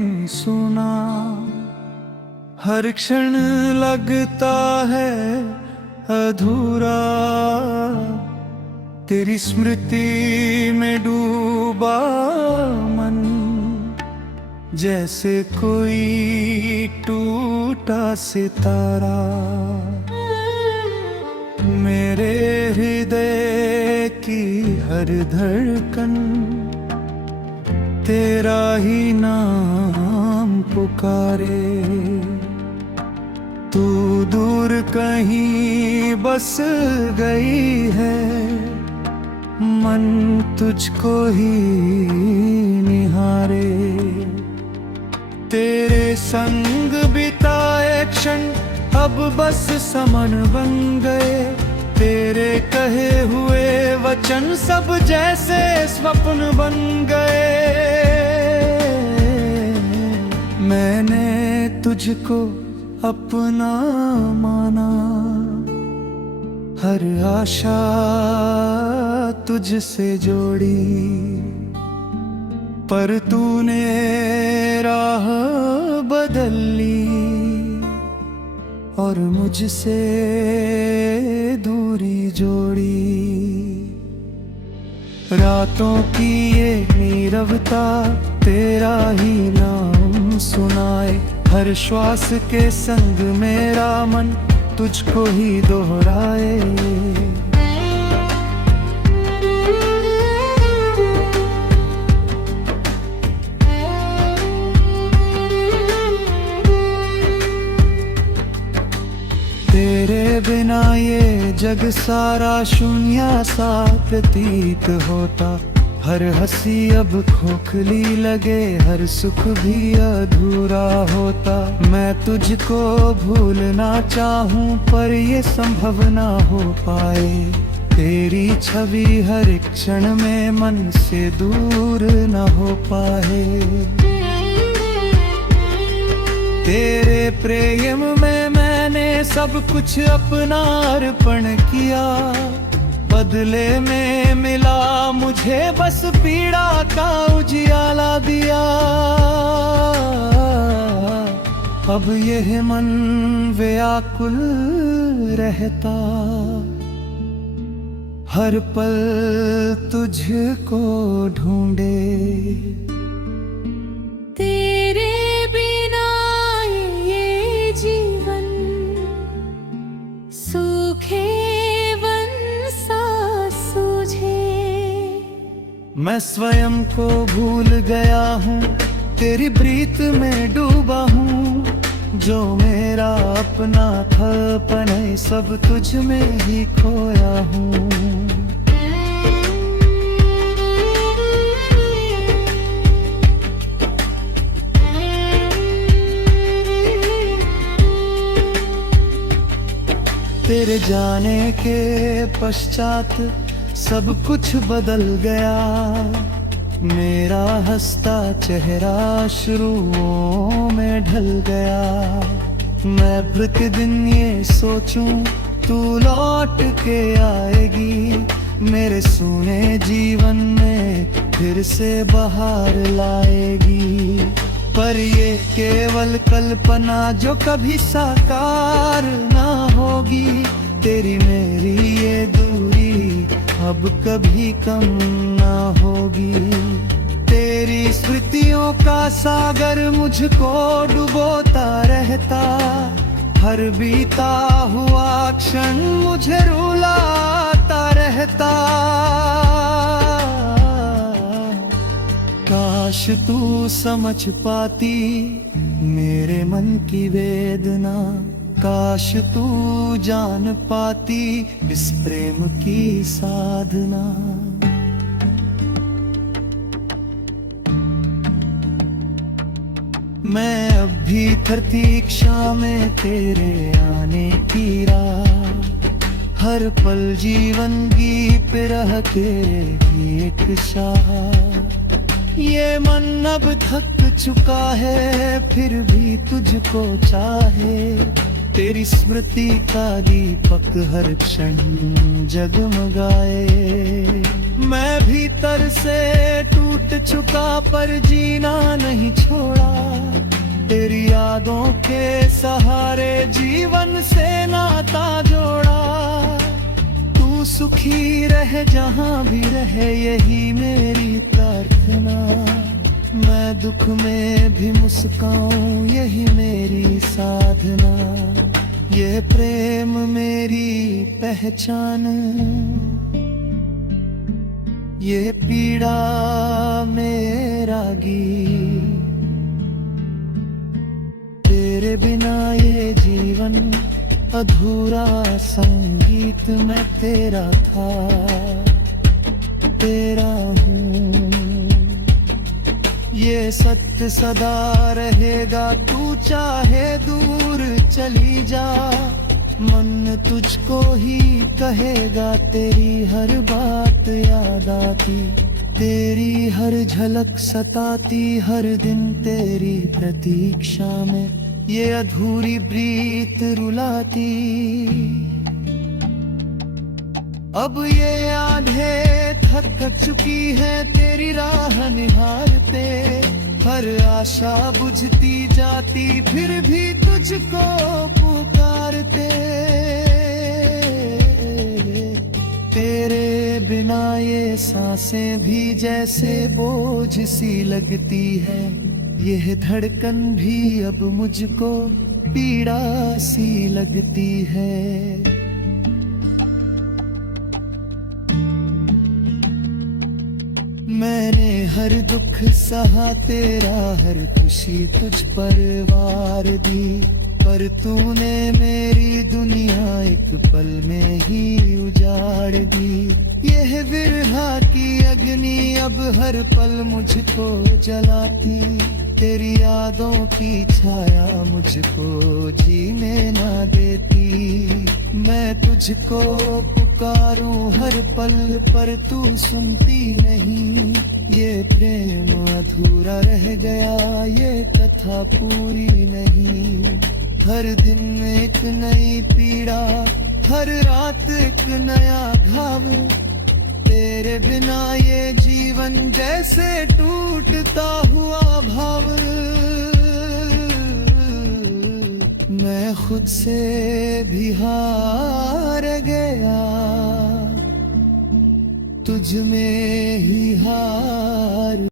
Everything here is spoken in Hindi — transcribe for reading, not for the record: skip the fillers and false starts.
नहीं सुना। हर क्षण लगता है अधूरा, तेरी स्मृति में डूबा मन, जैसे कोई टूटा सितारा। मेरे हृदय की हर धड़कन तेरा ही नाम पुकारे। तू दूर कहीं बस गई है, मन तुझको ही निहारे। तेरे संग बिताए क्षण अब बस समन बन गए। तेरे कहे हुए वचन सब जैसे स्वप्न बन गए। मैंने तुझको अपना माना, हर आशा तुझसे जोड़ी, पर तूने राह बदल ली और मुझसे दूरी जोड़ी। रातों की ये नीरवता तेरा ही नाम सुनाए। हर श्वास के संग मेरा मन तुझको ही दोहराए। तेरे बिना ये जग सारा शून्य सा प्रतीत होता। हर हंसी अब खोखली लगे, हर सुख भी अधूरा होता। मैं तुझको भूलना चाहूं पर ये संभव ना हो पाए। तेरी छवि हर क्षण में मन से दूर ना हो पाए। तेरे प्रेम में मैंने सब कुछ अपना अर्पण किया। बदले में मिला मुझे बस पीड़ा का उजियाला दिया। अब यह मन व्याकुल रहता, हर पल तुझको ढूंढे। तेरे बिना ये जीवन सूखे मैं स्वयं को भूल गया हूँ, तेरी प्रीत में डूबा हूँ। जो मेरा अपना था पने सब तुझ में ही खोया हूँ। तेरे जाने के पश्चात सब कुछ बदल गया। मेरा हंसता चेहरा शुरुओं में ढल गया। मैं प्रतिदिन ये सोचूं तू लौट के आएगी, मेरे सूने जीवन में फिर से बहार लाएगी। पर ये केवल कल्पना जो कभी साकार ना होगी। तेरी मेरी ये दूरी अब कभी कम ना होगी। तेरी स्मृतियों का सागर मुझको डुबोता रहता। हर बीता हुआ क्षण मुझे रुलाता रहता। काश तू समझ पाती मेरे मन की वेदना। काश तू जान पाती इस प्रेम की साधना। मैं अब भी प्रतीक्षा में तेरे आने की राह। हर पल जीवन की पिरह तेरे की एक शाह। ये मन अब थक चुका है फिर भी तुझको चाहे। तेरी स्मृति का दीपक हर क्षण जगमगाए। मैं भीतर से टूट चुका पर जीना नहीं छोड़ा। के सहारे जीवन से नाता जोड़ा। तू सुखी रहे जहाँ भी रहे, यही मेरी प्रार्थना। मैं दुख में भी मुस्काऊं, यही मेरी साधना। ये प्रेम मेरी पहचान, ये पीड़ा मेरा गीत। तेरे बिना ये जीवन अधूरा संगीत। मैं तेरा था, तेरा हूँ, ये सत्य सदा रहेगा। तू चाहे दूर चली जा, मन तुझको ही कहेगा। तेरी हर बात याद आती, तेरी हर झलक सताती। हर दिन तेरी प्रतीक्षा में ये अधूरी प्रीत रुलाती। अब ये आंधे थक चुकी है तेरी राह निहारते। हर आशा बुझती जाती, फिर भी तुझको पुकारते। तेरे बिना ये सांसें भी जैसे बोझ सी लगती है। यह धड़कन भी अब मुझको पीड़ा सी लगती है। मैंने हर दुख सहा, तेरा हर खुशी तुझ पर वार दी। पर तूने मेरी दुनिया एक पल में ही उजाड़ दी। यह विरहा की अग्नि अब हर पल मुझको जलाती। तेरी यादों की छाया मुझको जीने ना देती। मैं तुझको पुकारूं हर पल, पर तू सुनती नहीं। ये प्रेम अधूरा रह गया, ये कथा पूरी नहीं। हर दिन एक नई पीड़ा, हर रात एक नया घाव। तेरे बिना ये जीवन जैसे टूटता हुआ भाव। मैं खुद से भी हार गया, तुझ में ही हार